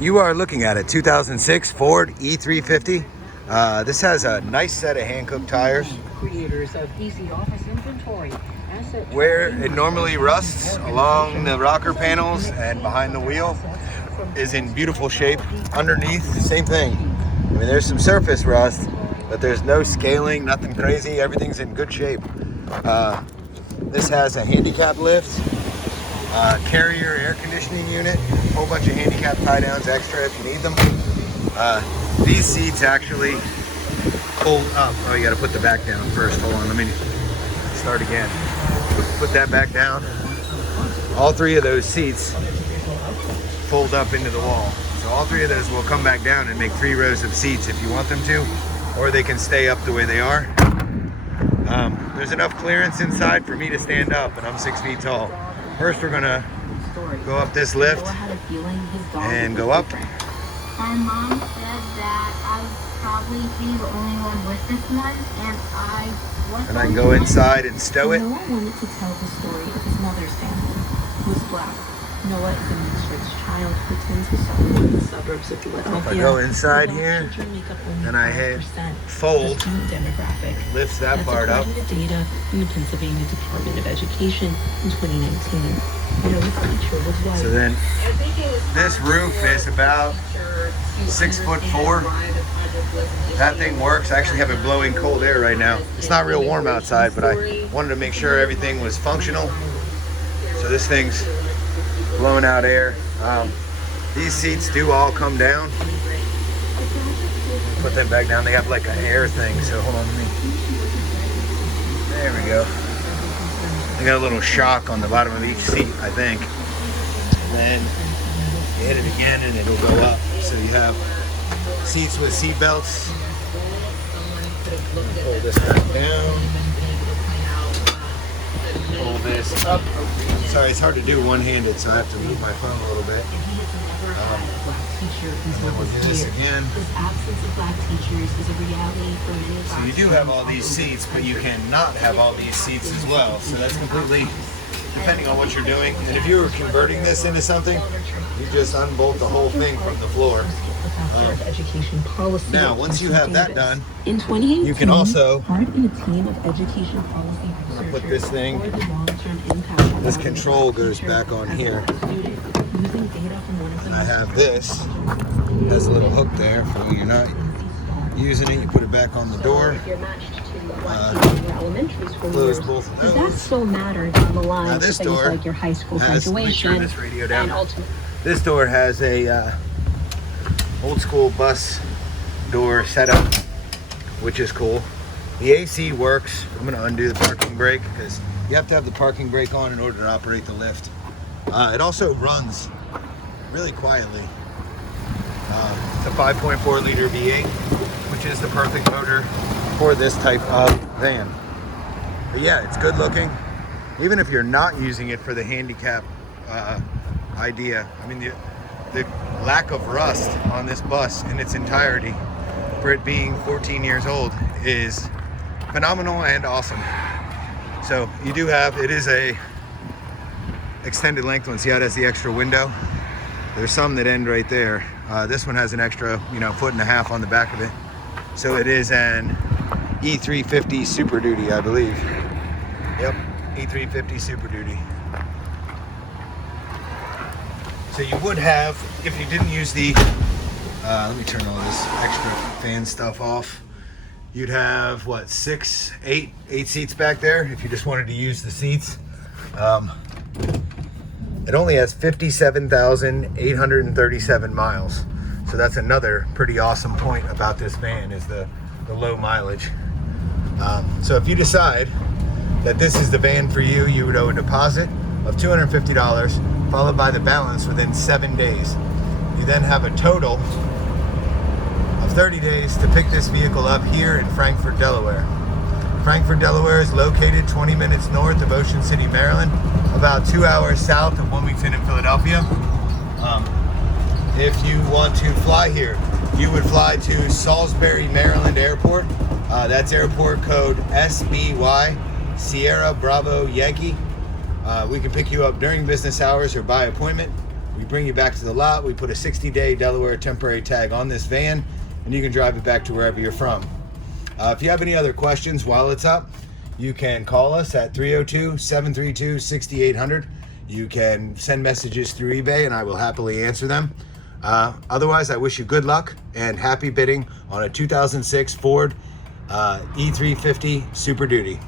You are looking at a 2006 Ford E350. This has a nice set of hand-cooked tires. Creators of DC Office Inventory. Where it normally rusts along the rocker panels and behind the wheel is in beautiful shape. Underneath, same thing. I mean, there's some surface rust, but there's no scaling, nothing crazy. Everything's in good shape. This has a handicap lift, carrier air conditioning unit, a whole bunch of handicap tie downs extra if you need them. These seats actually fold up. Oh, you got to put the back down first. Hold on, let me start again. Put that back down. All three of those seats fold up into the wall. So all three of those will come back down and make 3 rows of seats if you want them to, or they can stay up the way they are. There's enough clearance inside for me to stand up, and I'm 6 feet tall. First, we're gonna go up this lift and go up. My mom said that I would probably be the only one with this one, and I can go inside and stow it. Noah wanted to tell the story of his mother's family, who is black. Noah is a minister's child who attends the school in the suburbs of Philadelphia. If I go inside here, and I hit fold, lifts that part up. That's according to data from the Pennsylvania Department of Education in 2019. So then, this roof is about 6'4". That thing works. I actually have it blowing cold air right now. It's not real warm outside, but I wanted to make sure everything was functional. So this thing's blowing out air. These seats do all come down. Put them back down. They have like an air thing. So hold on, there we go. They got a little shock on the bottom of each seat, I think. And then you hit it again and it'll go up. So you have seats with seat belts. Pull this back down. Pull this up. Sorry, it's hard to do one-handed, so I have to move my phone a little bit. And then we'll do this again. So you do have all these seats, but you cannot have all these seats as well. So that's completely depending on what you're doing. And if you were converting this into something, you just unbolt the whole thing from the floor. Now, once you have that done, in 2018, you can also put this thing, this control goes back on here. And I have this, has a little hook there for when you're not using it. You put it back on the door. Close both of those. That still matter down the line. Now this door like your high school has, let me turn this radio down. This door has a old school bus door setup, which is cool. The AC works. I'm going to undo the parking brake because you have to have the parking brake on in order to operate the lift. It also runs really quietly. It's a 5.4 liter V8, which is the perfect motor for this type of van. But yeah, it's good looking. Even if you're not using it for the handicap idea, I mean, the lack of rust on this bus in its entirety for it being 14 years old is phenomenal and awesome. So you do have, it is a extended length one. See how it has the extra window? There's some that end right there. This one has an extra, 1.5 feet on the back of it. So it is an E350 Super Duty, I believe. Yep, E350 Super Duty. So you would have, if you didn't use the, let me turn all this extra fan stuff off. You'd have, what, 8 seats back there if you just wanted to use the seats. It only has 57,837 miles. So that's another pretty awesome point about this van is the low mileage. So if you decide that this is the van for you, you would owe a deposit of $250, followed by the balance within 7 days. You then have a total of 30 days to pick this vehicle up here in Frankfort, Delaware. Frankfort, Delaware is located 20 minutes north of Ocean City, Maryland, about 2 hours south of Wilmington and Philadelphia. If you want to fly here, you would fly to Salisbury, Maryland Airport. That's airport code SBY, Sierra Bravo Yankee. We can pick you up during business hours or by appointment. We bring you back to the lot. We put a 60-day Delaware temporary tag on this van, and you can drive it back to wherever you're from. If you have any other questions while it's up, you can call us at 302-732-6800. You can send messages through eBay, and I will happily answer them. Otherwise, I wish you good luck and happy bidding on a 2006 Ford E350 Super Duty.